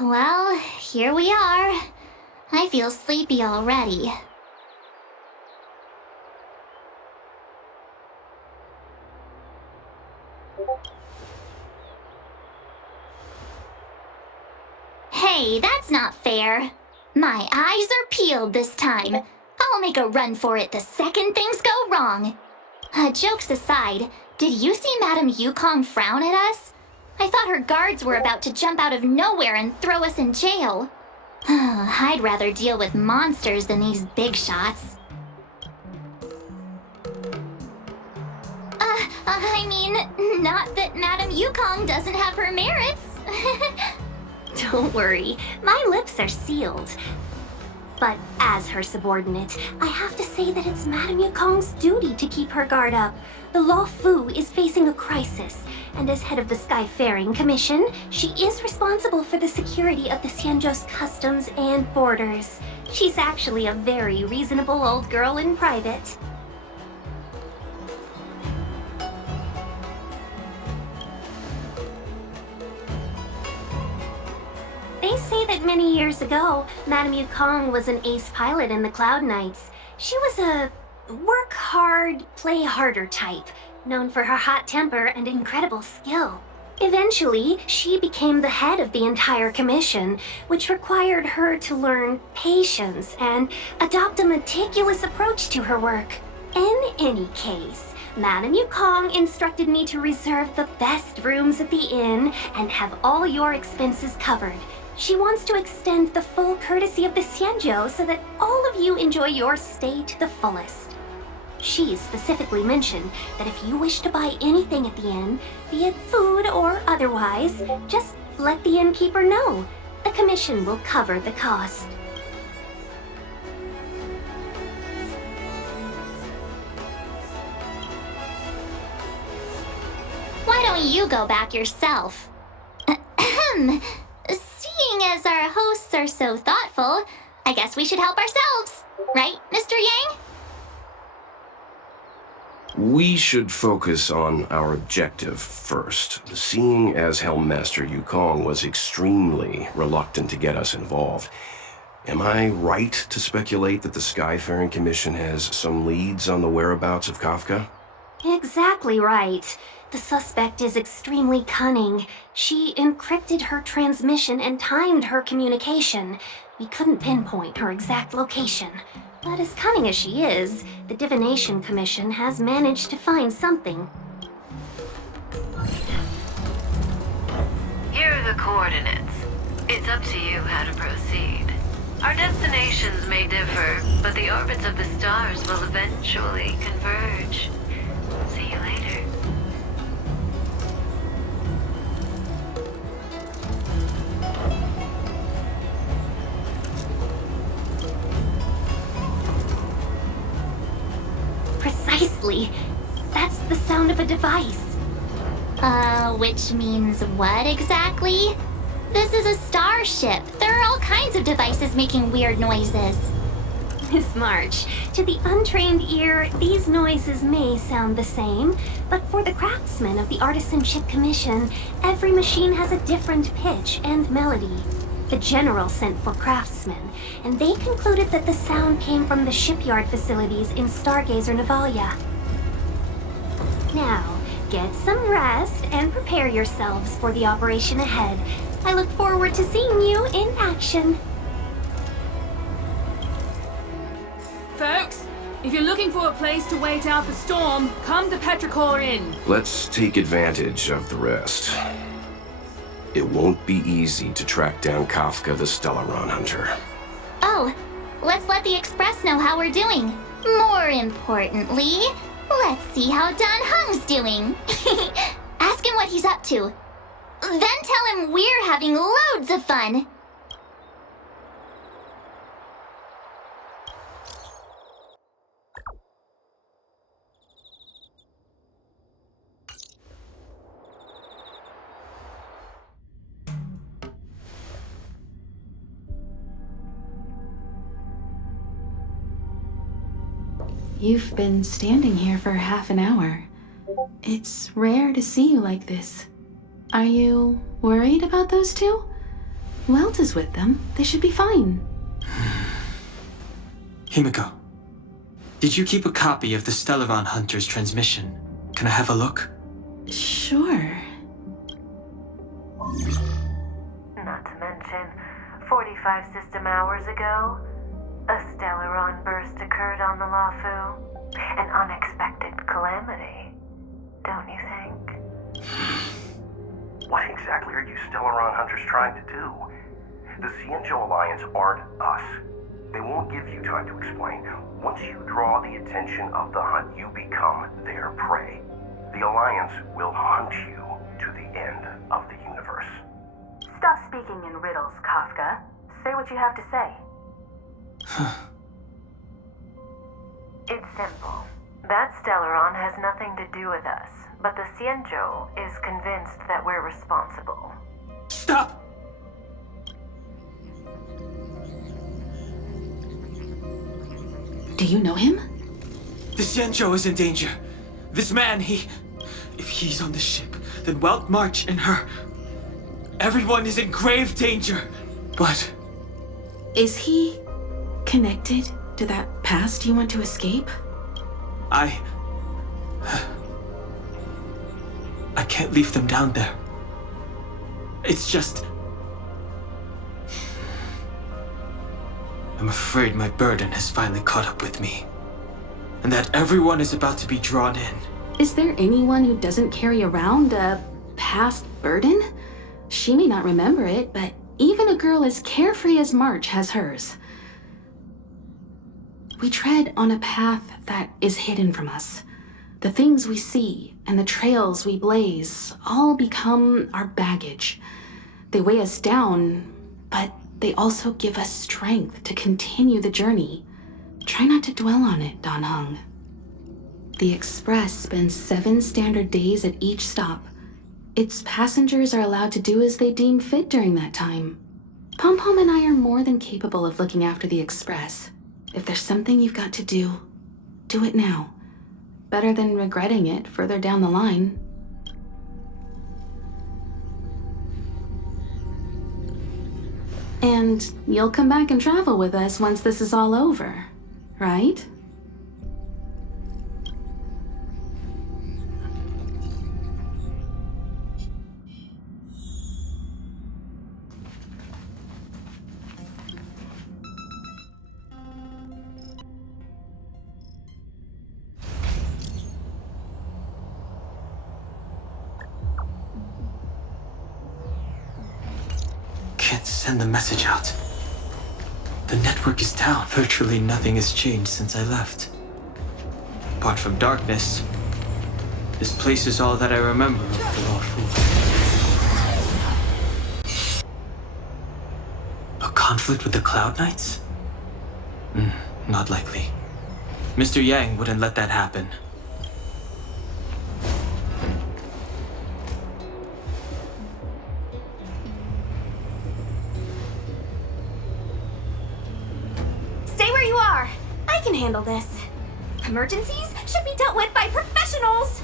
Well, here we are. I feel sleepy already. Hey, that's not fair. My eyes are peeled this time. I'll make a run for it the second things go wrong. Jokes aside, did you see Madame Yukong frown at us? I thought her guards were about to jump out of nowhere and throw us in jail. I'd rather deal with monsters than these big shots. I mean, not that Madame Yukong doesn't have her merits. Don't worry, my lips are sealed. But as her subordinate, I have to say that it's Madame Yukong's duty to keep her guard up. The Lufou is facing a crisis, and as head of the Skyfaring Commission, she is responsible for the security of the Xianzhou's customs and borders. She's actually a very reasonable old girl in private. They say that many years ago, Madame Yukong was an ace pilot in the Cloud Knights. She was a work hard, play harder type, known for her hot temper and incredible skill. Eventually, she became the head of the entire commission, which required her to learn patience and adopt a meticulous approach to her work. In any case, Madame Yukong instructed me to reserve the best rooms at the inn and have all your expenses covered. She wants to extend the full courtesy of the Xianzhou so that all of you enjoy your stay to the fullest. She specifically mentioned that if you wish to buy anything at the inn, be it food or otherwise, just let the innkeeper know. The commission will cover the cost. Why don't you go back yourself? Ahem. Seeing as our hosts are so thoughtful, I guess we should help ourselves. Right, Mr. Yang? We should focus on our objective first. Seeing as Helmmaster Yukong was extremely reluctant to get us involved, am I right to speculate that the Skyfaring Commission has some leads on the whereabouts of Kafka? Exactly right. The suspect is extremely cunning. She encrypted her transmission and timed her communication. We couldn't pinpoint her exact location. But as cunning as she is, the Divination Commission has managed to find something. Here are the coordinates. It's up to you how to proceed. Our destinations may differ, but the orbits of the stars will eventually converge. See you later. Precisely. That's the sound of a device. Which means what exactly? This is a starship. There are all kinds of devices making weird noises. Miss March, to the untrained ear, these noises may sound the same, but for the craftsmen of the Artisanship Commission, every machine has a different pitch and melody. The General sent for craftsmen, and they concluded that the sound came from the shipyard facilities in Stargazer Navalia. Now, get some rest and prepare yourselves for the operation ahead. I look forward to seeing you in action. Folks, if you're looking for a place to wait out the storm, come to Petrichor Inn. Let's take advantage of the rest. It won't be easy to track down Kafka the Stellaron Hunter. Oh, let's let the Express know how we're doing. More importantly, let's see how Dan Heng's doing. Ask him what he's up to. Then tell him we're having loads of fun. You've been standing here for half an hour. It's rare to see you like this. Are you worried about those two? Welt is with them. They should be fine. Himiko, did you keep a copy of the Stellaron Hunter's transmission? Can I have a look? Sure. Not to mention, 45 system hours ago, a Stellaron burst occurred on the Lufou. An unexpected calamity, don't you think? What exactly are you Stellaron Hunters trying to do? The Cienjo Alliance aren't us. They won't give you time to explain. Once you draw the attention of the hunt, you become their prey. The Alliance will hunt you to the end of the universe. Stop speaking in riddles, Kafka. Say what you have to say. It's simple. That Stellaron has nothing to do with us, but the Cienjo is convinced that we're responsible. Stop! Do you know him? The Xianzhou is in danger. This man, if he's on the ship, then Welt, March, and her... Everyone is in grave danger. But... Is he connected to that past you want to escape? I can't leave them down there. It's just... I'm afraid my burden has finally caught up with me. And that everyone is about to be drawn in. Is there anyone who doesn't carry around a past burden? She may not remember it, but even a girl as carefree as March has hers. We tread on a path that is hidden from us. The things we see and the trails we blaze all become our baggage. They weigh us down, but they also give us strength to continue the journey. Try not to dwell on it, Dan Heng. The Express spends 7 standard days at each stop. Its passengers are allowed to do as they deem fit during that time. Pom Pom and I are more than capable of looking after the Express. If there's something you've got to do it now. Better than regretting it further down the line. And you'll come back and travel with us once this is all over, right? Can't send the message out. The network is down. Virtually nothing has changed since I left. Apart from darkness, this place is all that I remember of the Lufou. A conflict with the Cloud Knights? Not likely. Mr. Yang wouldn't let that happen. I can handle this. Emergencies should be dealt with by professionals!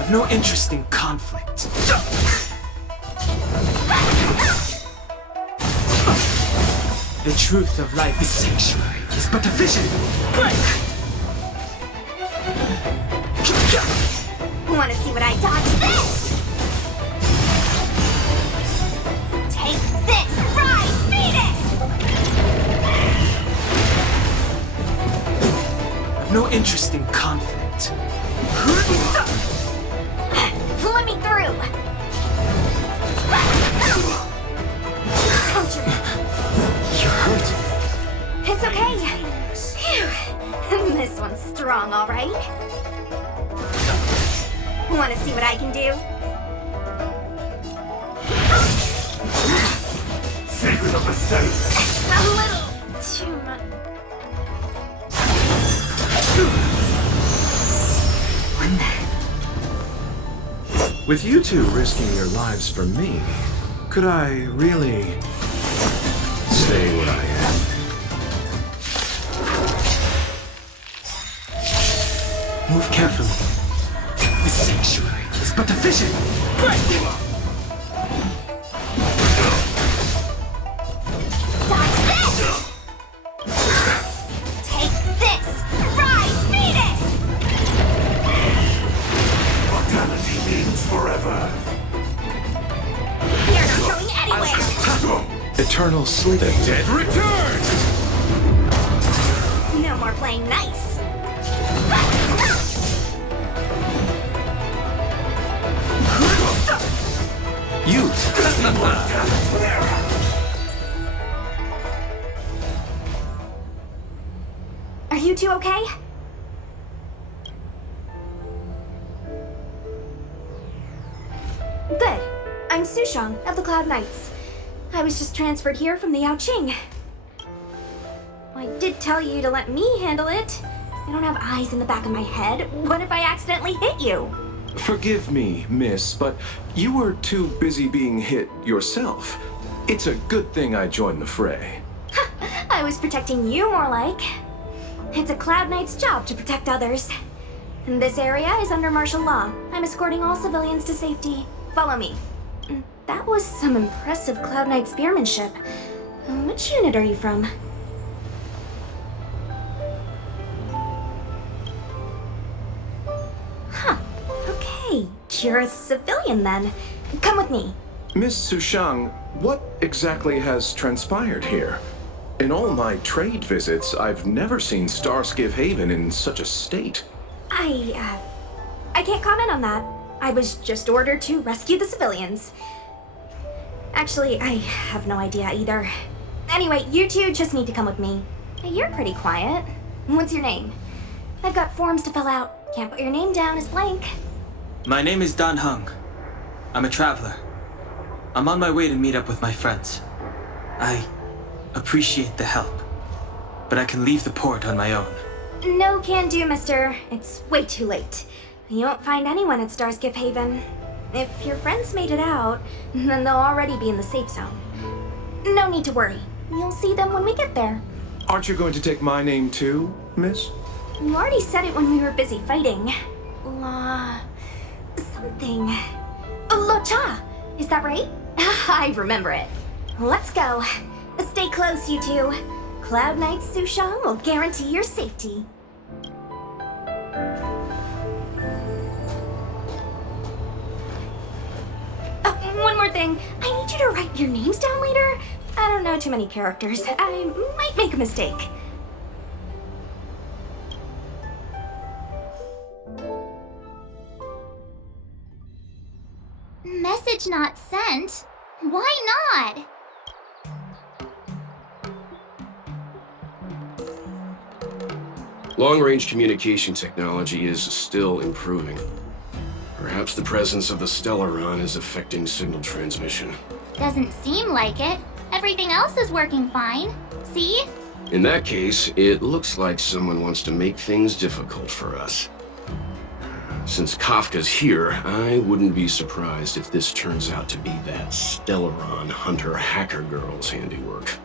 I've no interest in conflict. The truth of life is sanctuary is but a vision. Want to see what I dodge this? Take this, Rise Venus! I've no interest in conflict. Let me through! Counter! You're hurt. It's okay. Phew. This one's strong, all right. Want to see what I can do? Secret of the Senate! A little too much. With you two risking your lives for me, could I really stay where I am? Move carefully. This sanctuary is but a vision. Dodge this! Take this! Rise, Venus! Mortality means forever. You're not going anywhere! Eternal sleep. The dead return! No more playing nice. You! Are you two okay? Good. I'm Sushang of the Cloud Knights. I was just transferred here from the Yaoqing. I did tell you to let me handle it. I don't have eyes in the back of my head. What if I accidentally hit you? Forgive me, miss, but you were too busy being hit yourself. It's a good thing I joined the fray. I was protecting you more like. It's a Cloud Knight's job to protect others. And this area is under martial law. I'm escorting all civilians to safety. Follow me. That was some impressive Cloud Knight spearmanship. Which unit are you from? Huh. Okay, you're a civilian then. Come with me. Miss Sushang, what exactly has transpired here? In all my trade visits, I've never seen Starskiff Haven in such a state. I can't comment on that. I was just ordered to rescue the civilians. Actually, I have no idea either. Anyway, you two just need to come with me. You're pretty quiet. What's your name? I've got forms to fill out. Can't put your name down as blank. My name is Dan Hung. I'm a traveler. I'm on my way to meet up with my friends. I appreciate the help, but I can leave the port on my own. No can do, mister. It's way too late. You won't find anyone at Starskiff Haven. If your friends made it out, then they'll already be in the safe zone. No need to worry. You'll see them when we get there. Aren't you going to take my name too, miss? You already said it when we were busy fighting. Something. Locha! Is that right? I remember it. Let's go. Stay close, you two. Cloud Knight Sushang will guarantee your safety. Oh, one more thing. I need you to write your names down later. I don't know too many characters. I might make a mistake. Message not sent? Why not? Long-range communication technology is still improving. Perhaps the presence of the Stellaron is affecting signal transmission. Doesn't seem like it. Everything else is working fine. See? In that case, it looks like someone wants to make things difficult for us. Since Kafka's here, I wouldn't be surprised if this turns out to be that Stellaron hunter hacker girl's handiwork.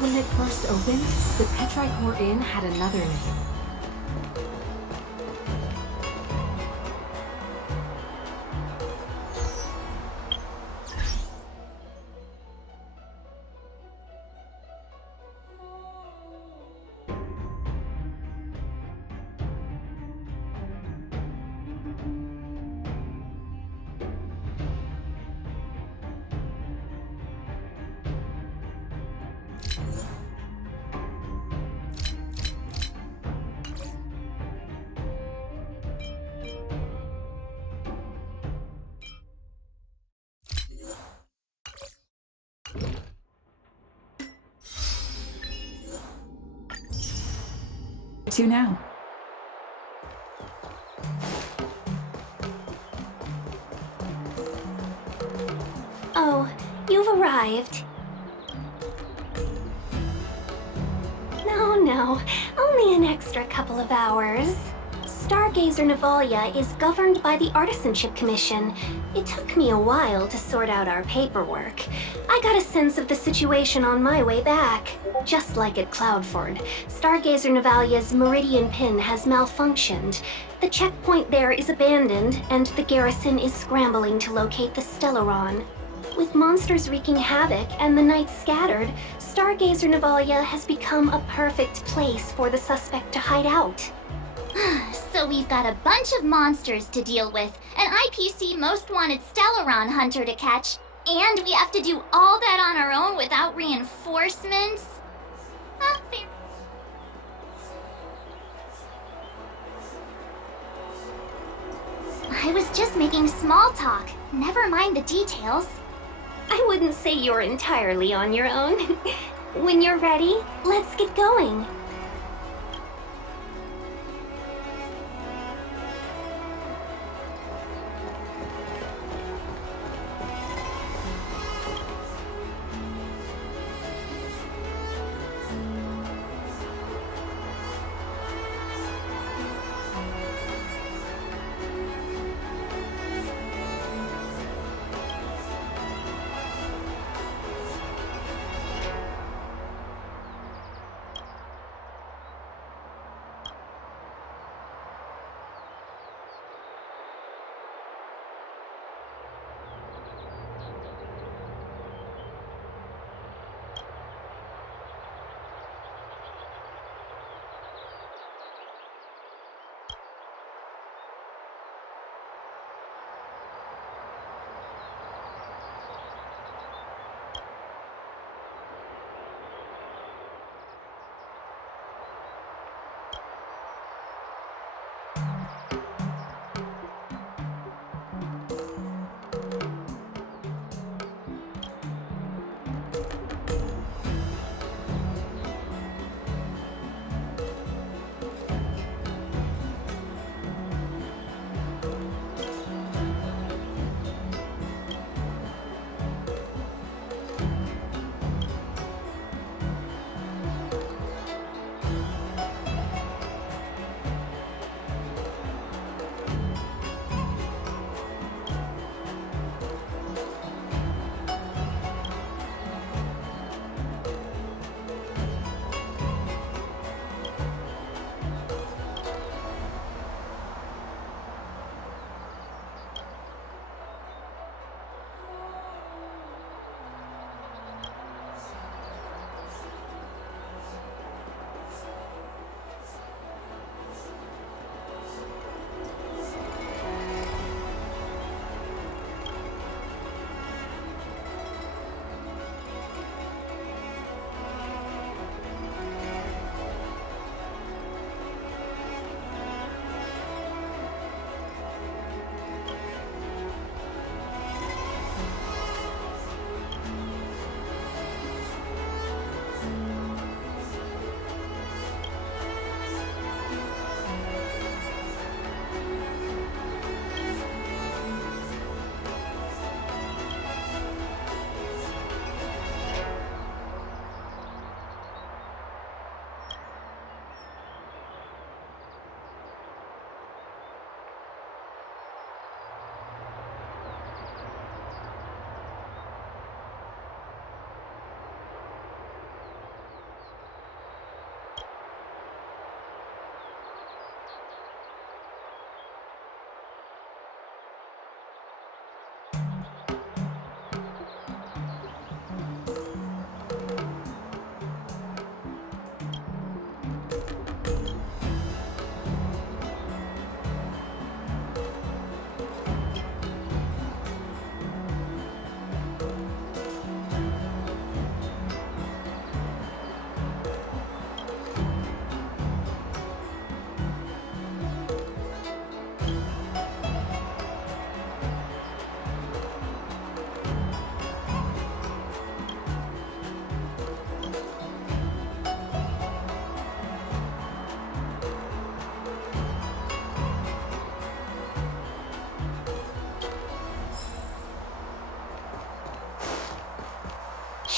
When it first opened, the Petrichor Inn had another name. To now. Oh, you've arrived. No, only an extra couple of hours. Stargazer Navalia is governed by the Artisanship Commission. It took me a while to sort out our paperwork. I got a sense of the situation on my way back. Just like at Cloudford, Stargazer Navalia's Meridian Pin has malfunctioned. The checkpoint there is abandoned, and the garrison is scrambling to locate the Stellaron. With monsters wreaking havoc and the night scattered, Stargazer Navalia has become a perfect place for the suspect to hide out. So we've got a bunch of monsters to deal with, an IPC Most Wanted Stellaron hunter to catch, and we have to do all that on our own without reinforcements? Fair. I was just making small talk. Never mind the details. I wouldn't say you're entirely on your own. When you're ready, let's get going.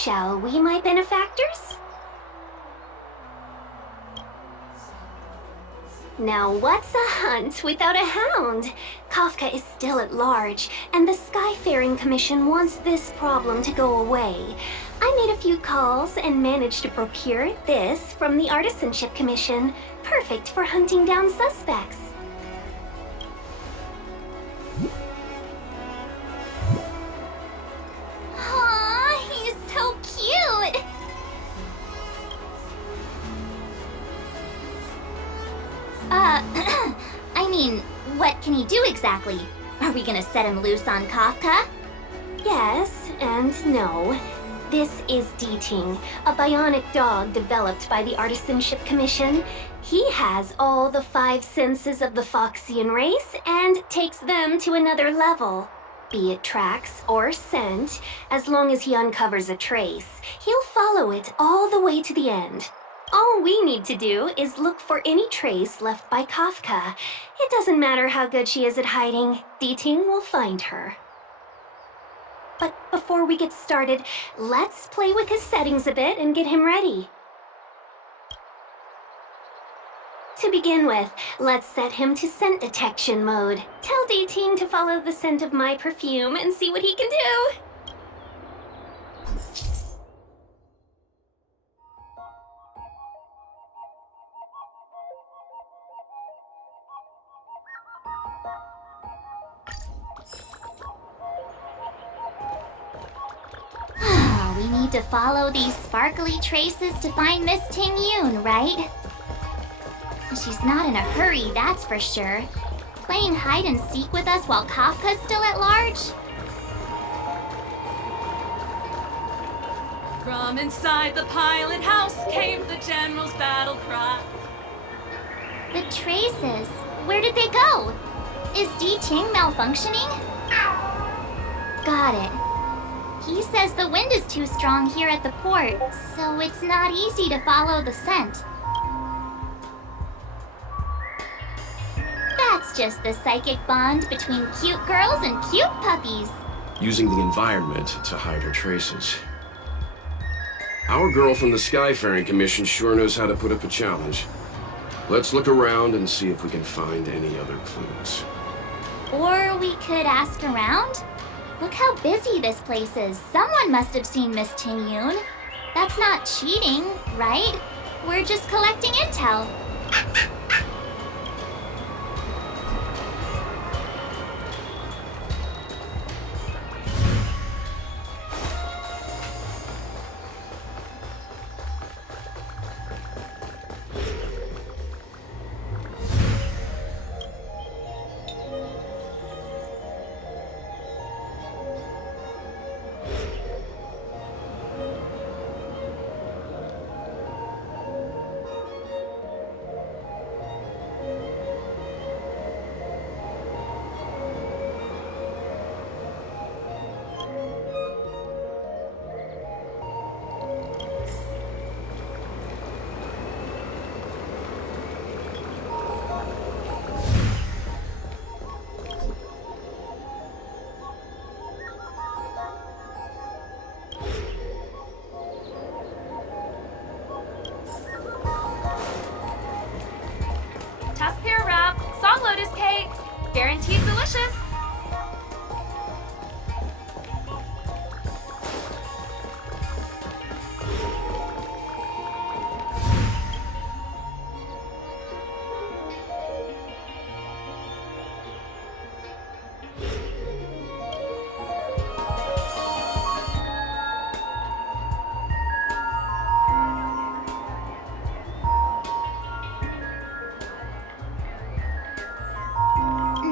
Shall we, my benefactors? Now what's a hunt without a hound? Kafka is still at large, and the Skyfaring Commission wants this problem to go away. I made a few calls and managed to procure this from the Artisanship Commission. Perfect for hunting down suspects. Aw, he's so cute! I mean, what can he do exactly? Are we gonna set him loose on Kafka? Yes and no. This is Deeting, a bionic dog developed by the Artisanship Commission. He has all the 5 senses of the Foxian race and takes them to another level. Be it tracks or scent, as long as he uncovers a trace, he'll follow it all the way to the end. All we need to do is look for any trace left by Kafka. It doesn't matter how good she is at hiding, Deeting will find her. But before we get started, let's play with his settings a bit and get him ready. To begin with, let's set him to scent detection mode. Tell Deeting to follow the scent of my perfume and see what he can do. We need to follow these sparkly traces to find Miss Ting Yun, right? She's not in a hurry, that's for sure. Playing hide and seek with us while Kafka's still at large? From inside the pilot house came the general's battle cry. The traces, where did they go? Is Deeting malfunctioning? Got it. He says the wind is too strong here at the port, so it's not easy to follow the scent. That's just the psychic bond between cute girls and cute puppies. Using the environment to hide her traces. Our girl from the Skyfaring Commission sure knows how to put up a challenge. Let's look around and see if we can find any other clues. Or we could ask around? Look how busy this place is. Someone must have seen Miss Ting Yun. That's not cheating, right? We're just collecting intel. Test pear wrap, song lotus cake, guaranteed delicious.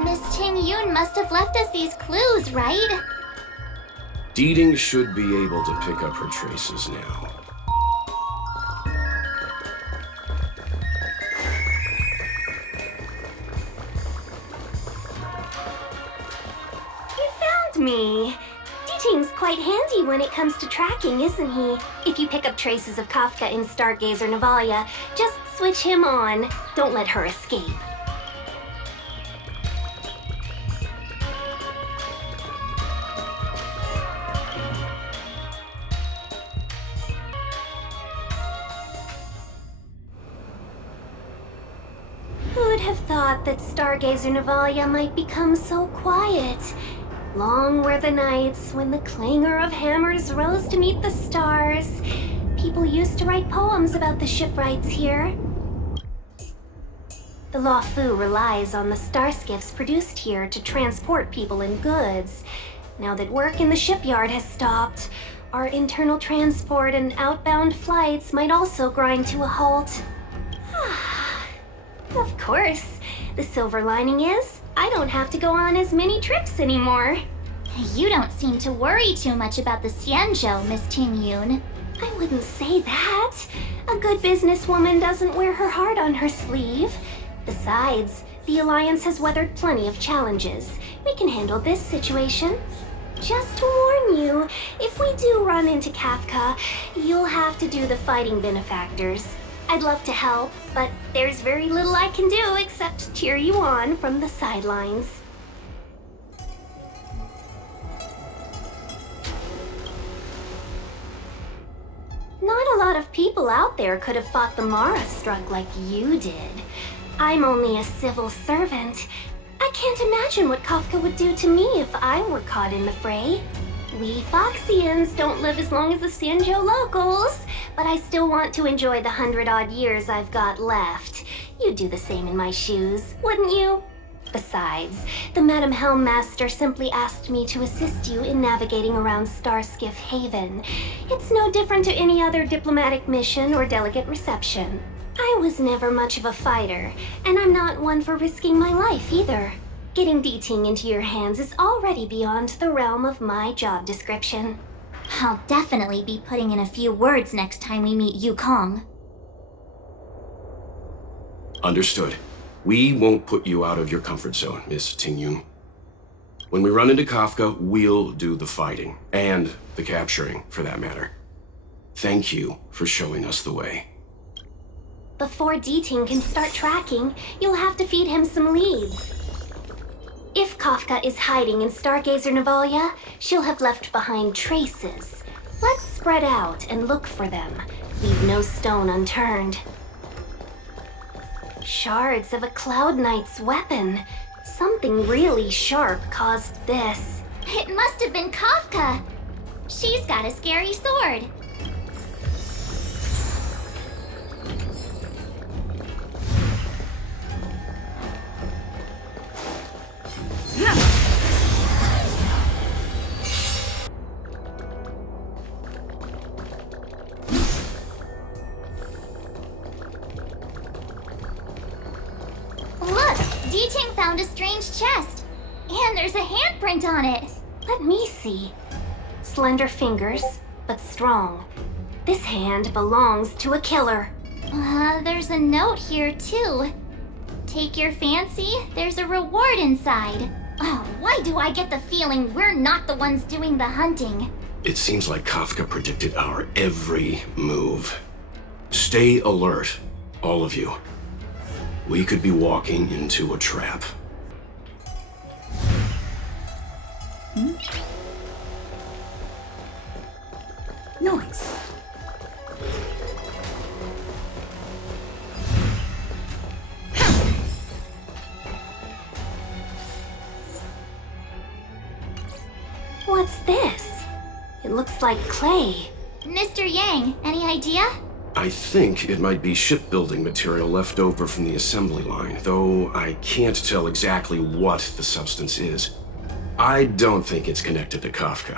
Miss Ting Yun must have left us these clues, right? Deeting should be able to pick up her traces now. You found me. Deeting's quite handy when it comes to tracking, isn't he? If you pick up traces of Kafka in Stargazer Navalia, just switch him on. Don't let her escape. thought that Stargazer Navalia might become so quiet. Long were the nights when the clangor of hammers rose to meet the stars. People used to write poems about the shipwrights here. The Lufou relies on the starskiffs produced here to transport people and goods. Now that work in the shipyard has stopped, our internal transport and outbound flights might also grind to a halt. Of course, the silver lining is I don't have to go on as many trips anymore. You don't seem to worry too much about the Xianzhou, Miss Ting Yun. I wouldn't say that. A good businesswoman doesn't wear her heart on her sleeve. Besides, the Alliance has weathered plenty of challenges. We can handle this situation. Just to warn you, if we do run into Kafka, you'll have to do the fighting benefactors. I'd love to help, but there's very little I can do except cheer you on from the sidelines. Not a lot of people out there could have fought the Mara struck like you did. I'm only a civil servant. I can't imagine what Kafka would do to me if I were caught in the fray. We Foxians don't live as long as the Xianzhou locals, but I still want to enjoy the 100-odd years I've got left. You'd do the same in my shoes, wouldn't you? Besides, the Madam Helmmaster simply asked me to assist you in navigating around Starskiff Haven. It's no different to any other diplomatic mission or delegate reception. I was never much of a fighter, and I'm not one for risking my life either. Getting D-Ting into your hands is already beyond the realm of my job description. I'll definitely be putting in a few words next time we meet Yukong. Understood. We won't put you out of your comfort zone, Miss Tingyun. When we run into Kafka, we'll do the fighting, and the capturing, for that matter. Thank you for showing us the way. Before D-Ting can start tracking, you'll have to feed him some leads. If Kafka is hiding in Stargazer Navalia, she'll have left behind traces. Let's spread out and look for them. Leave no stone unturned. Shards of a Cloud Knight's weapon. Something really sharp caused this. It must have been Kafka. She's got a scary sword. Look, D-Ting found a strange chest. And there's a handprint on it. Let me see. Slender fingers, but strong. This hand belongs to a killer. There's a note here, too. Take your fancy, there's a reward inside. Oh, why do I get the feeling we're not the ones doing the hunting? It seems like Kafka predicted our every move. Stay alert, all of you. We could be walking into a trap. Noise. What's this? It looks like clay. Mr. Yang, any idea? I think it might be shipbuilding material left over from the assembly line, though I can't tell exactly what the substance is. I don't think it's connected to Kafka.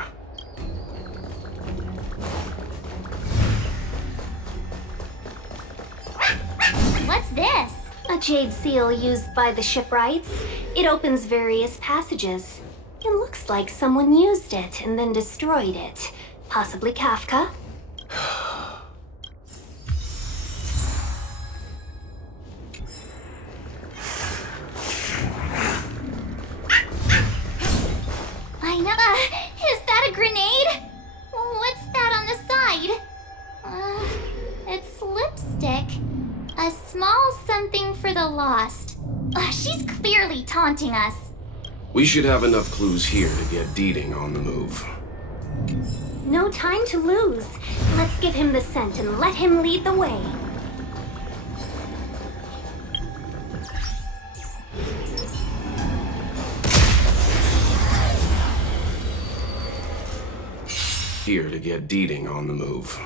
What's this? A jade seal used by the shipwrights. It opens various passages. It looks like someone used it and then destroyed it. Possibly Kafka. I know. Is that a grenade? What's that on the side? It's lipstick. A small something for the lost. She's clearly taunting us. We should have enough clues here to get D-Ting on the move. No time to lose. Let's give him the scent and let him lead the way. Here to get Deeding on the move.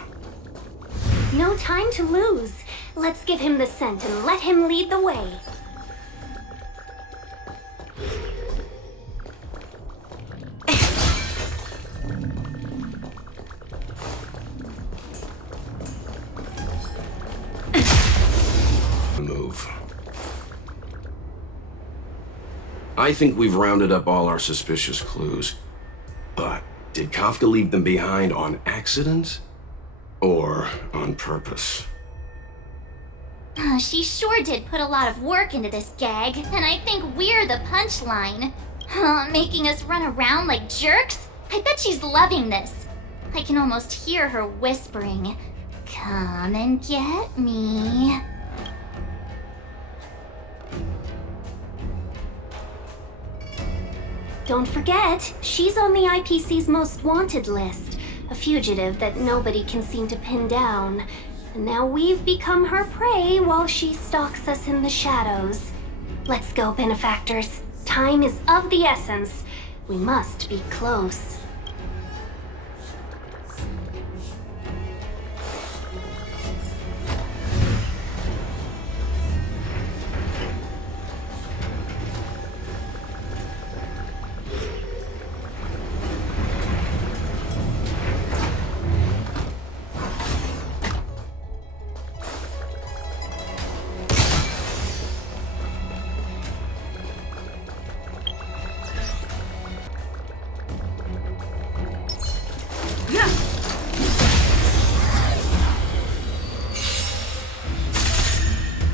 No time to lose. Let's give him the scent and let him lead the way. Move. I think we've rounded up all our suspicious clues. But did Kafka leave them behind on accident? Or on purpose? She sure did put a lot of work into this gag, and I think we're the punchline. Making us run around like jerks? I bet she's loving this. I can almost hear her whispering, "Come and get me." Don't forget, she's on the IPC's most wanted list. A fugitive that nobody can seem to pin down. And now we've become her prey while she stalks us in the shadows. Let's go, benefactors. Time is of the essence. We must be close.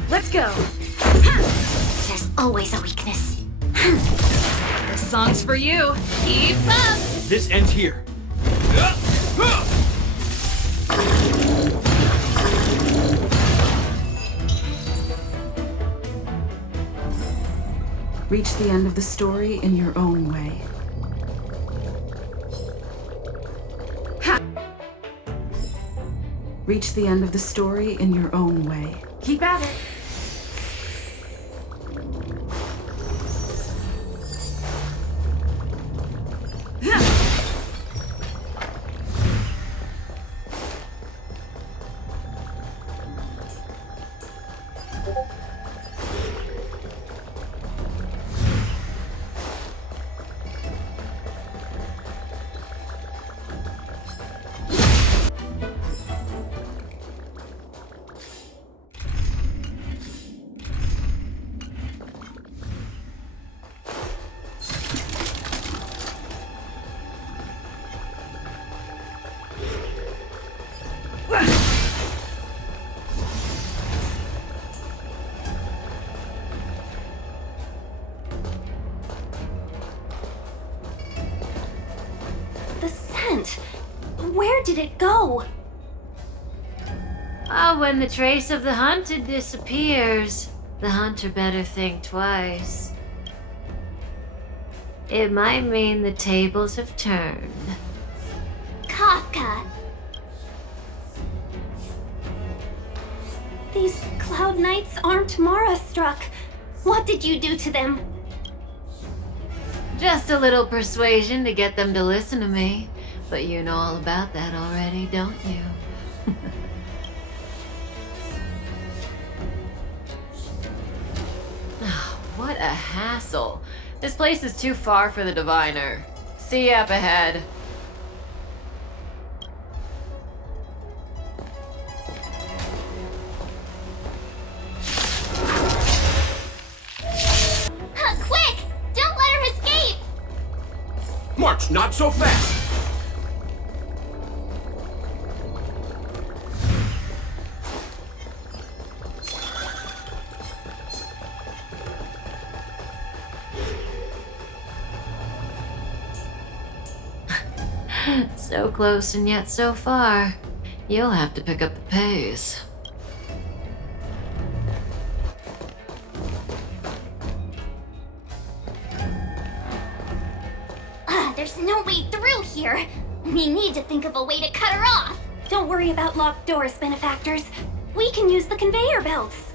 Let's go. There's always a weakness. This song's for you. Keep up. This ends here. Reach the end of the story in your own way. Reach the end of the story in your own way. Keep at it. The scent. Where did it go? When the trace of the hunted disappears, the hunter better think twice. It might mean the tables have turned. Kafka. These Cloud Knights aren't Mara-struck. What did you do to them? Just a little persuasion to get them to listen to me. But you know all about that already, don't you? What a hassle. This place is too far for the diviner. See you up ahead. Quick! Don't let her escape! March, not so fast! So close and yet so far. You'll have to pick up the pace. There's no way through here. We need to think of a way to cut her off. Don't worry about locked doors, benefactors. We can use the conveyor belts.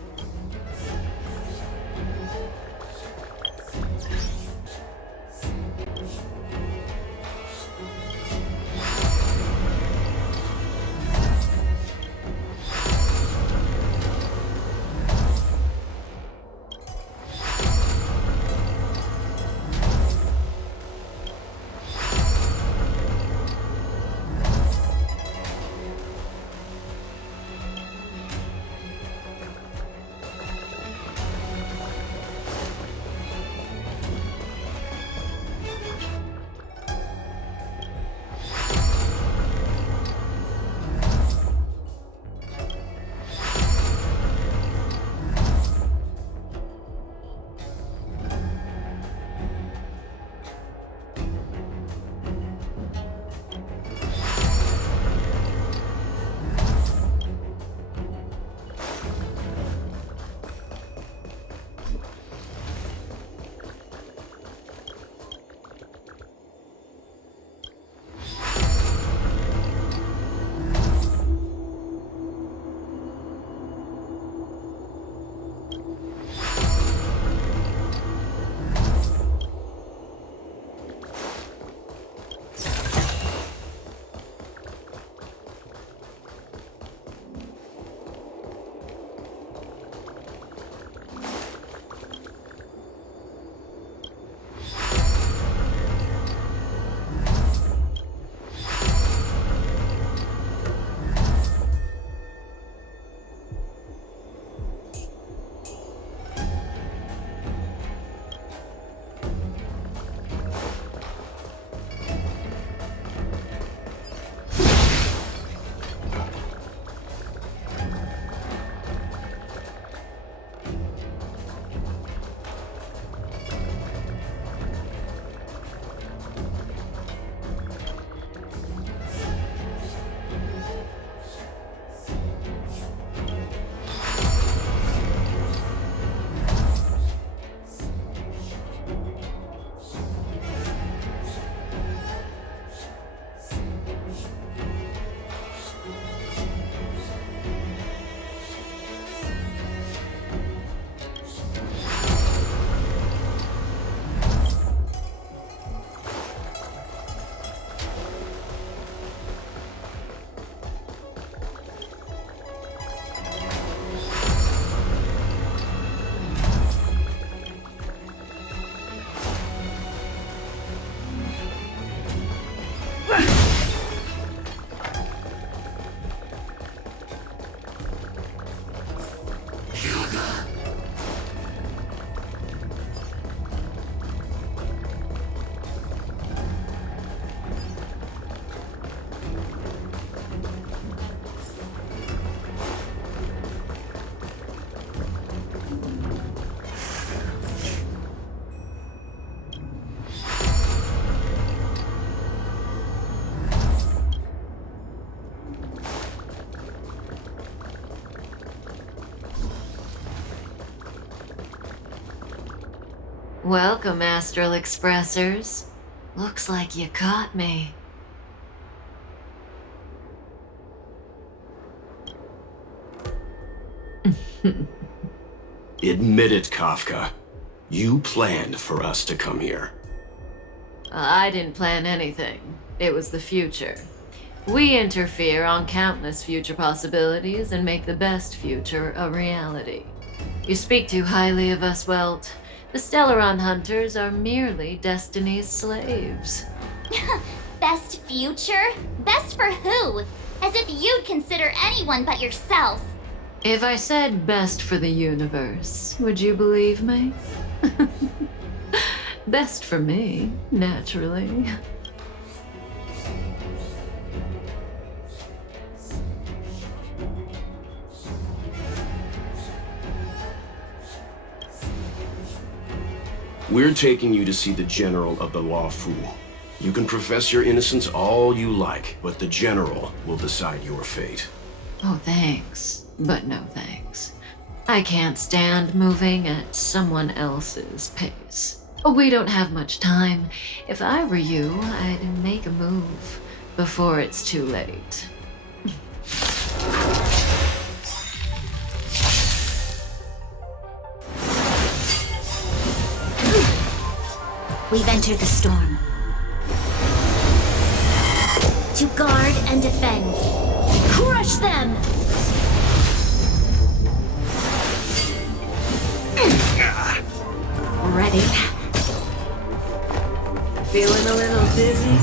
Welcome, Astral Expressors. Looks like you caught me. Admit it, Kafka. You planned for us to come here. I didn't plan anything. It was the future. We interfere on countless future possibilities and make the best future a reality. You speak too highly of us, Welt. The Stellaron Hunters are merely Destiny's slaves. Best future? Best for who? As if you'd consider anyone but yourself. If I said best for the universe, would you believe me? Best for me, naturally. We're taking you to see the General of the Lufou. You can profess your innocence all you like, but the General will decide your fate. Oh, thanks. But no thanks. I can't stand moving at someone else's pace. We don't have much time. If I were you, I'd make a move before it's too late. We've entered the storm. To guard and defend. Crush them! Ready? Feeling a little dizzy?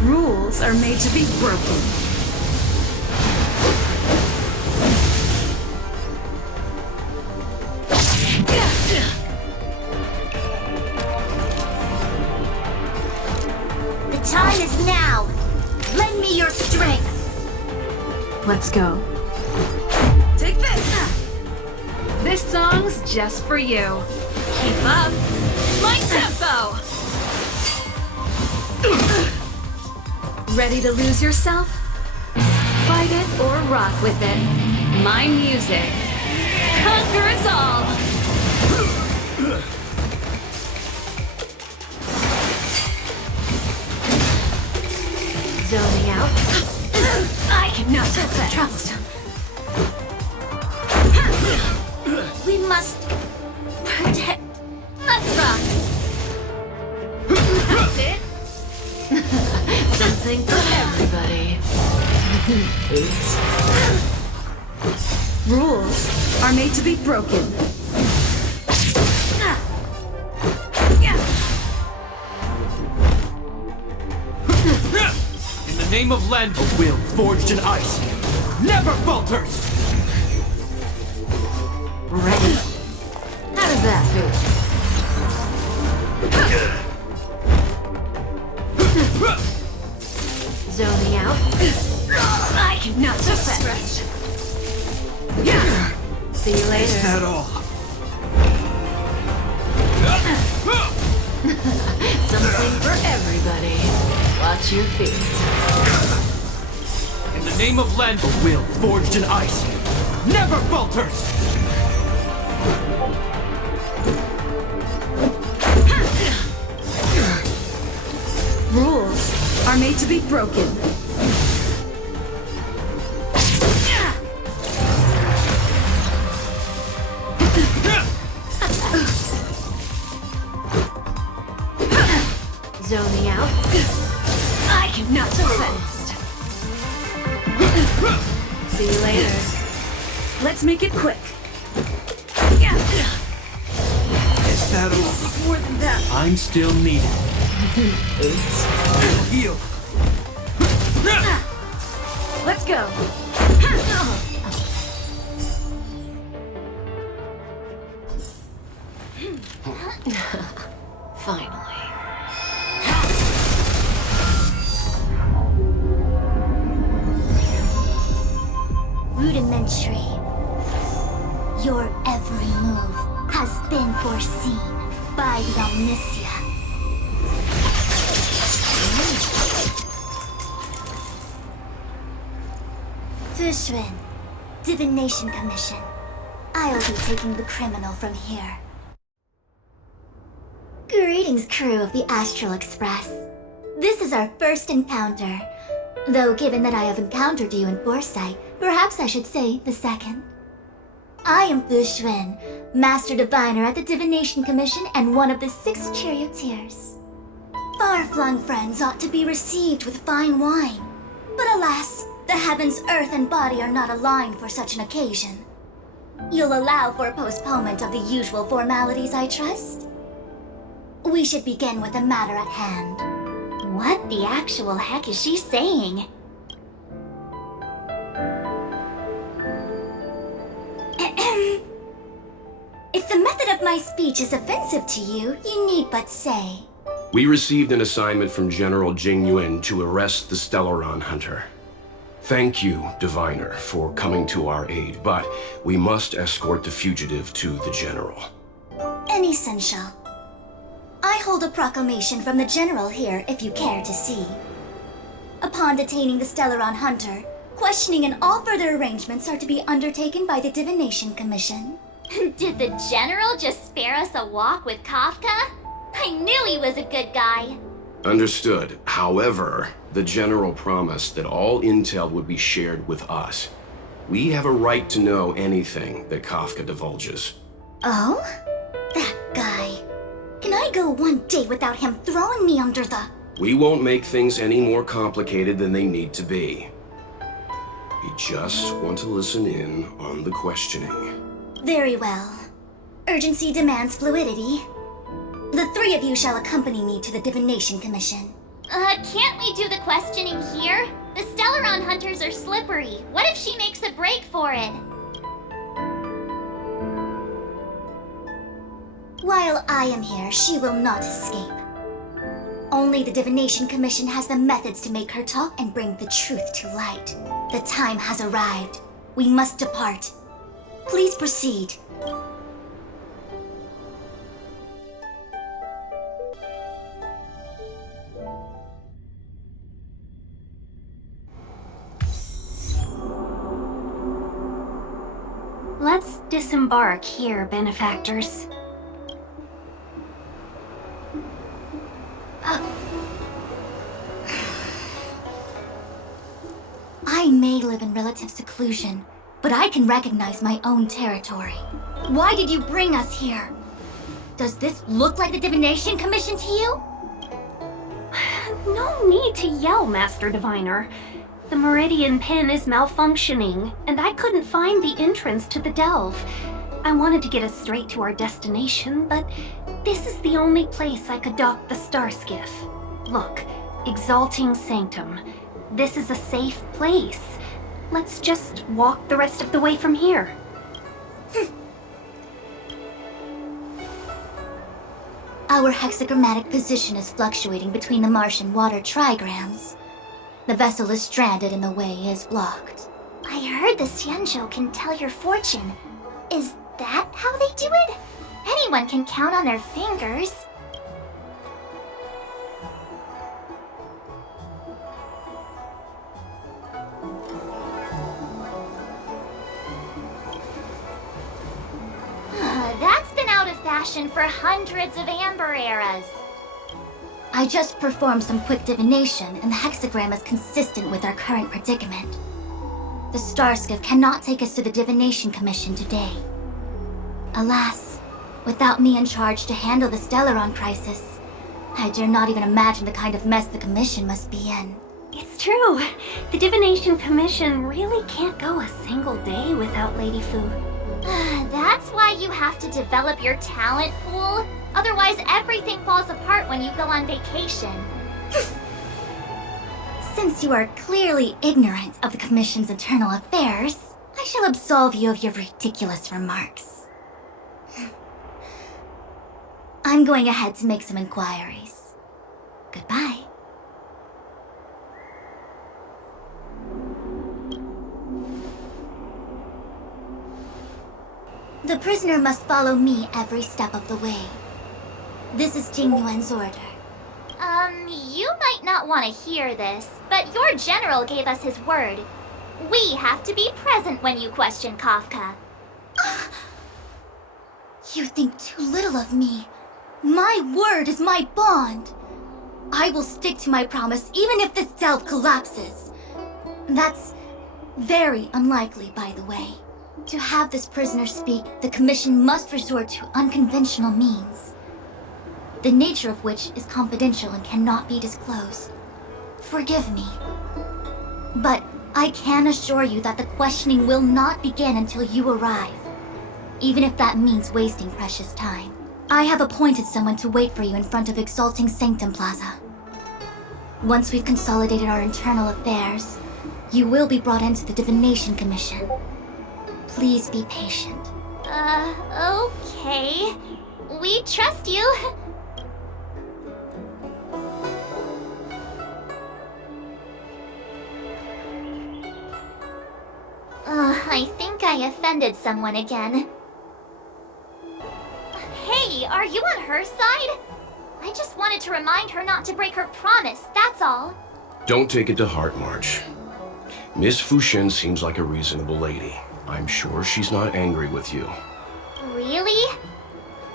Rules are made to be broken. The time is now! Lend me your strength! Let's go. Take this! This song's just for you. Keep up. My tempo! Ready to lose yourself? Fight it or rock with it. My music. Conquer us all! Zoning out. I cannot trust. We must protect. Let's rock! That's it! Something for everybody. Oops. Rules are made to be broken. In the name of Lend, a will forged in ice never falters! Ready? How does that feel? Zoning out. I cannot defend. See you later. At all. Something for everybody. Watch your feet. In the name of Lend, a will forged in ice never falters! Rules are made to be broken. Zoning out. I cannot defend. See you later. Let's make it quick. Is that all? More than that. I'm still needed. Oops. Heal. Let's go. Finally. Rudimentary. Your every move has been foreseen by the Omniscient. Fushun, Divination Commission. I'll be taking the criminal from here. Greetings, crew of the Astral Express. This is our first encounter. Though given that I have encountered you in foresight, perhaps I should say the second. I am Fushun, Master Diviner at the Divination Commission and one of the 6 charioteers. Far-flung friends ought to be received with fine wine. But alas, the heavens, earth, and body are not aligned for such an occasion. You'll allow for postponement of the usual formalities, I trust? We should begin with the matter at hand. What the actual heck is she saying? If the method of my speech is offensive to you, you need but say. We received an assignment from General Jing Yuan to arrest the Stellaron Hunter. Thank you, Diviner, for coming to our aid, but we must escort the fugitive to the General. An essential. I hold a proclamation from the General here, if you care to see. Upon detaining the Stellaron Hunter, questioning and all further arrangements are to be undertaken by the Divination Commission. Did the General just spare us a walk with Kafka? I knew he was a good guy. Understood. However, the General promised that all intel would be shared with us. We have a right to know anything that Kafka divulges. Oh? That guy. Can I go one day without him throwing me under the... We won't make things any more complicated than they need to be. We just want to listen in on the questioning. Very well. Urgency demands fluidity. The 3 of you shall accompany me to the Divination Commission. Can't we do the questioning here? The Stellaron Hunters are slippery. What if she makes a break for it? While I am here, she will not escape. Only the Divination Commission has the methods to make her talk and bring the truth to light. The time has arrived. We must depart. Please proceed. Let's disembark here, benefactors. I may live in relative seclusion, but I can recognize my own territory. Why did you bring us here? Does this look like the Divination Commission to you? No need to yell, Master Diviner. The Meridian Pin is malfunctioning, and I couldn't find the entrance to the delve. I wanted to get us straight to our destination, but this is the only place I could dock the star skiff. Look, Exalting Sanctum. This is a safe place. Let's just walk the rest of the way from here. Our hexagrammatic position is fluctuating between the Martian water trigrams. The vessel is stranded and the way is blocked. I heard the Xianzhou can tell your fortune. Is that how they do it? Anyone can count on their fingers. That's been out of fashion for hundreds of Amber eras. I just performed some quick divination, and the hexagram is consistent with our current predicament. The Starskiff cannot take us to the Divination Commission today. Alas, without me in charge to handle the Stellaron crisis, I dare not even imagine the kind of mess the Commission must be in. It's true. The Divination Commission really can't go a single day without Lady Fu. That's why you have to develop your talent pool. Otherwise, everything falls apart when you go on vacation. Since you are clearly ignorant of the Commission's internal affairs, I shall absolve you of your ridiculous remarks. I'm going ahead to make some inquiries. Goodbye. The prisoner must follow me every step of the way. This is Jing Yuan's order. You might not want to hear this, but your general gave us his word. We have to be present when you question Kafka. You think too little of me. My word is my bond. I will stick to my promise even if this delve collapses. That's very unlikely, by the way. To have this prisoner speak, the Commission must resort to unconventional means, the nature of which is confidential and cannot be disclosed. Forgive me, but I can assure you that the questioning will not begin until you arrive, even if that means wasting precious time. I have appointed someone to wait for you in front of Exalting Sanctum Plaza. Once we've consolidated our internal affairs, you will be brought into the Divination Commission. Please be patient. Okay. We trust you. I think I offended someone again. Hey, are you on her side? I just wanted to remind her not to break her promise, that's all. Don't take it to heart, March. Miss Fushin seems like a reasonable lady. I'm sure she's not angry with you. Really?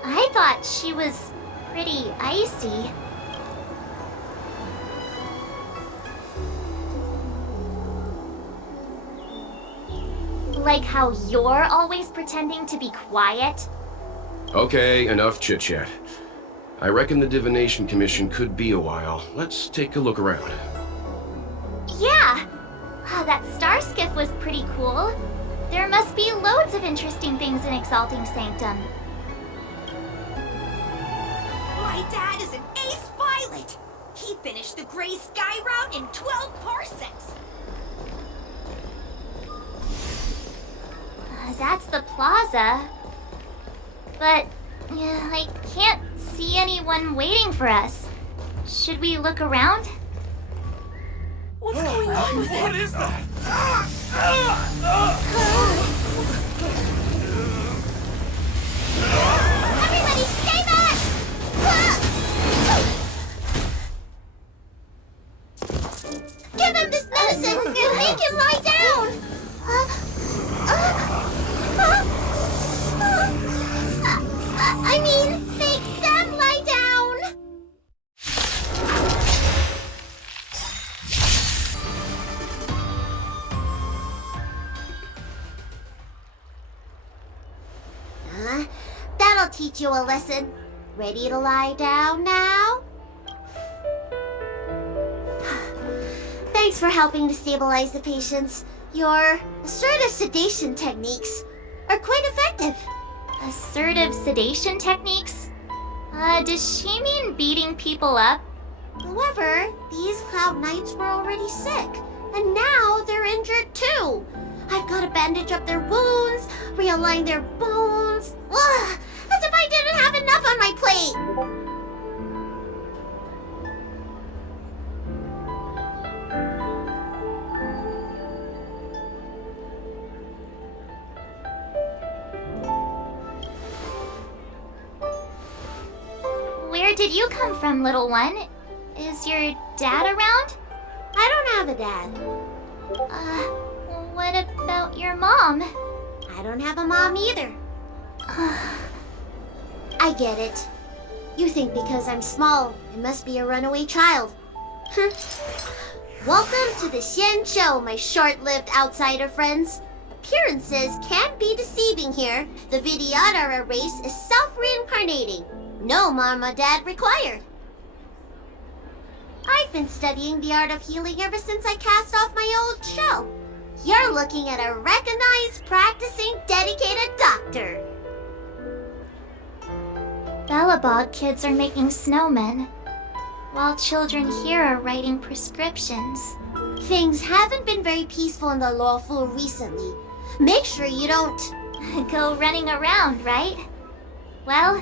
I thought she was pretty icy. Like how you're always pretending to be quiet? Okay, enough chit-chat. I reckon the Divination Commission could be a while. Let's take a look around. Yeah! That star skiff was pretty cool. There must be loads of interesting things in Exalting Sanctum. My dad is an ace pilot! He finished the Gray Sky route in 12 parsecs! That's the plaza. But I can't see anyone waiting for us. Should we look around? What's going on with What is that? Everybody stay back! Give him this medicine and make him lie down! I mean, make them lie down! That'll teach you a lesson. Ready to lie down now? Thanks for helping to stabilize the patients. Your assertive sedation techniques are quite effective. Assertive sedation techniques? Does she mean beating people up? However, these Cloud Knights were already sick, and now they're injured too. I've got to bandage up their wounds, realign their bones. Ugh, as if I didn't have enough on my plate. Where did you come from, little one? Is your dad around? I don't have a dad. What about your mom? I don't have a mom either. I get it. You think because I'm small, I must be a runaway child. Welcome to the Xian Show, my short-lived outsider friends. Appearances can be deceiving here. The Vidyadhara race is self-reincarnating. No mom or dad required. I've been studying the art of healing ever since I cast off my old shell. You're looking at a recognized, practicing, dedicated doctor. Bellabog kids are making snowmen, while children here are writing prescriptions. Things haven't been very peaceful in the Lufou recently. Make sure you don't go running around, right? Well,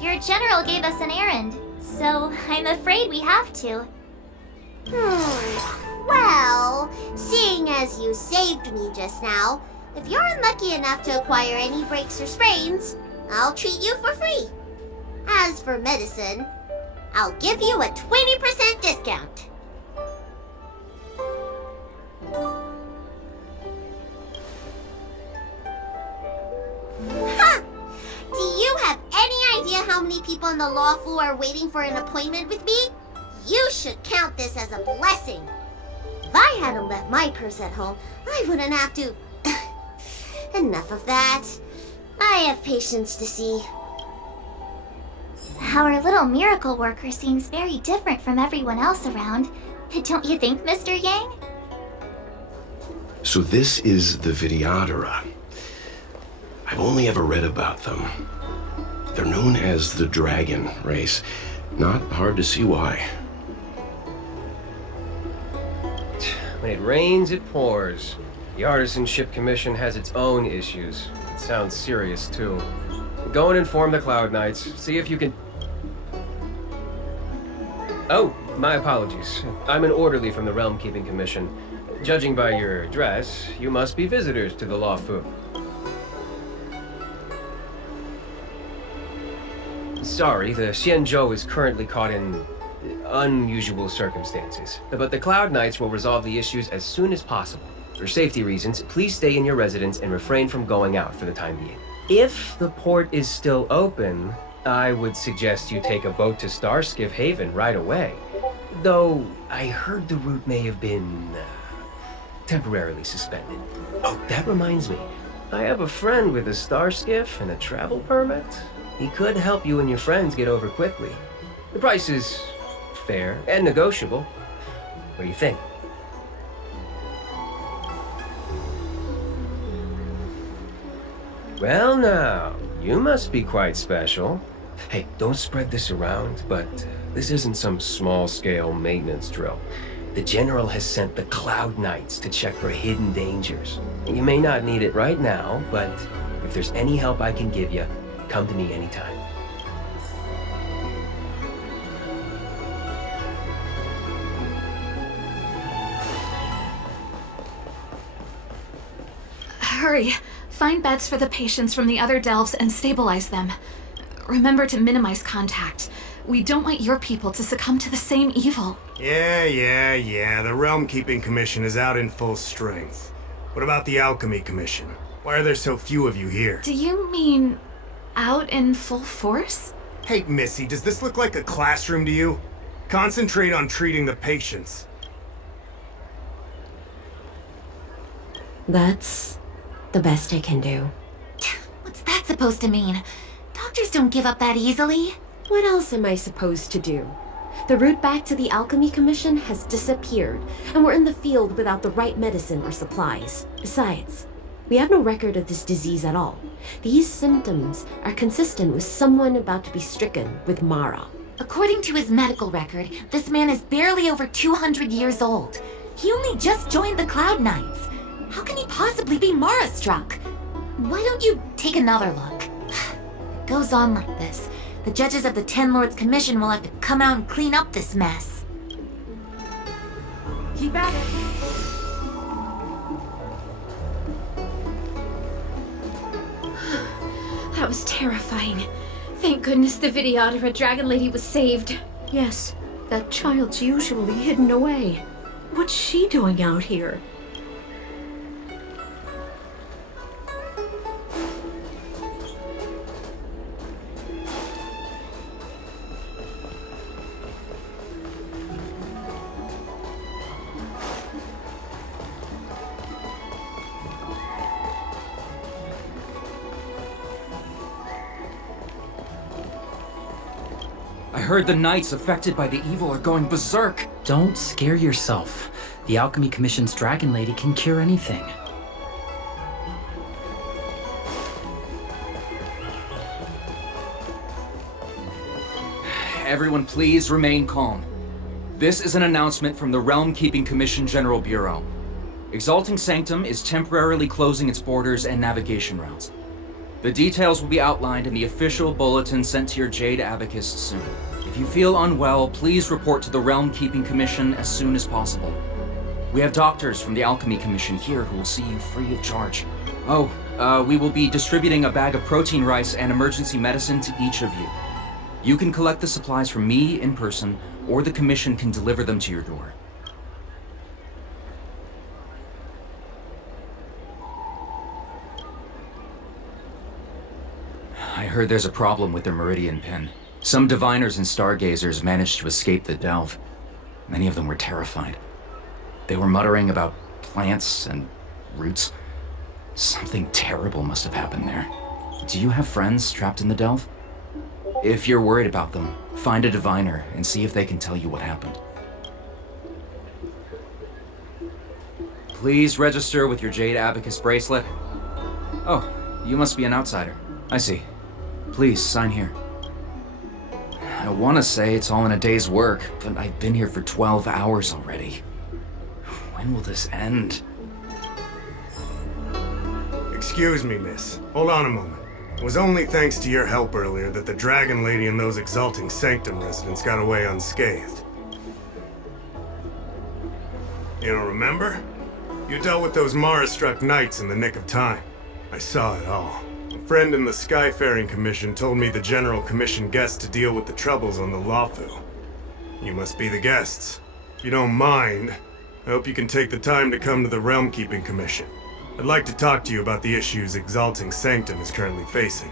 your general gave us an errand, so I'm afraid we have to. Well, seeing as you saved me just now, if you're unlucky enough to acquire any breaks or sprains, I'll treat you for free. As for medicine, I'll give you a 20% discount. many people in the Lufou are waiting for an appointment with me, you should count this as a blessing. If I hadn't left my purse at home, I wouldn't have to... Enough of that. I have patience to see. Our little miracle worker seems very different from everyone else around. Don't you think, Mr. Yang? So this is the Vidyadhara. I've only ever read about them. They're known as the Dragon Race. Not hard to see why. When it rains, it pours. The Artisanship Commission has its own issues. It sounds serious, too. Go and inform the Cloud Knights. See if you can... Oh, my apologies. I'm an orderly from the Realm Keeping Commission. Judging by your dress, you must be visitors to the Lufou. Sorry, the Xianzhou is currently caught in unusual circumstances. But the Cloud Knights will resolve the issues as soon as possible. For safety reasons, please stay in your residence and refrain from going out for the time being. If the port is still open, I would suggest you take a boat to Starskiff Haven right away. Though, I heard the route may have been temporarily suspended. Oh, that reminds me. I have a friend with a Starskiff and a travel permit. He could help you and your friends get over quickly. The price is fair and negotiable. What do you think? Well now, you must be quite special. Hey, don't spread this around, but this isn't some small-scale maintenance drill. The General has sent the Cloud Knights to check for hidden dangers. You may not need it right now, but if there's any help I can give you, come to me anytime. Hurry! Find beds for the patients from the other delves and stabilize them. Remember to minimize contact. We don't want your people to succumb to the same evil. Yeah. The Realm Keeping Commission is out in full strength. What about the Alchemy Commission? Why are there so few of you here? Do you mean out in full force? Hey, Missy, does this look like a classroom to you? Concentrate on treating the patients. That's the best I can do. What's that supposed to mean? Doctors don't give up that easily. What else am I supposed to do? The route back to the Alchemy Commission has disappeared, and we're in the field without the right medicine or supplies. Besides, we have no record of this disease at all. These symptoms are consistent with someone about to be stricken with Mara. According to his medical record, this man is barely over 200 years old. He only just joined the Cloud Knights. How can he possibly be Mara struck? Why don't you take another look? It goes on like this. The judges of the Ten Lords Commission will have to come out and clean up this mess. Keep at it. That was terrifying. Thank goodness the Vidyadhara Dragon Lady was saved. Yes, that child's usually hidden away. What's she doing out here? I heard the knights affected by the evil are going berserk. Don't scare yourself. The Alchemy Commission's Dragon Lady can cure anything. Everyone please remain calm. This is an announcement from the Realm Keeping Commission General Bureau. Exalting Sanctum is temporarily closing its borders and navigation routes. The details will be outlined in the official bulletin sent to your Jade Abacus soon. If you feel unwell, please report to the Realm Keeping Commission as soon as possible. We have doctors from the Alchemy Commission here who will see you free of charge. We will be distributing a bag of protein rice and emergency medicine to each of you. You can collect the supplies from me in person, or the Commission can deliver them to your door. I heard there's a problem with their Meridian pin. Some diviners and stargazers managed to escape the delve. Many of them were terrified. They were muttering about plants and roots. Something terrible must have happened there. Do you have friends trapped in the delve? If you're worried about them, find a diviner and see if they can tell you what happened. Please register with your Jade Abacus bracelet. Oh, you must be an outsider. I see. Please, sign here. I want to say it's all in a day's work, but I've been here for 12 hours already. When will this end? Excuse me, miss. Hold on a moment. It was only thanks to your help earlier that the Dragon Lady and those Exalting Sanctum residents got away unscathed. You don't remember? You dealt with those Mara-struck knights in the nick of time. I saw it all. A friend in the Skyfaring Commission told me the General commissioned guests to deal with the troubles on the Lufou. You must be the guests. If you don't mind, I hope you can take the time to come to the Realm Keeping Commission. I'd like to talk to you about the issues Exalting Sanctum is currently facing.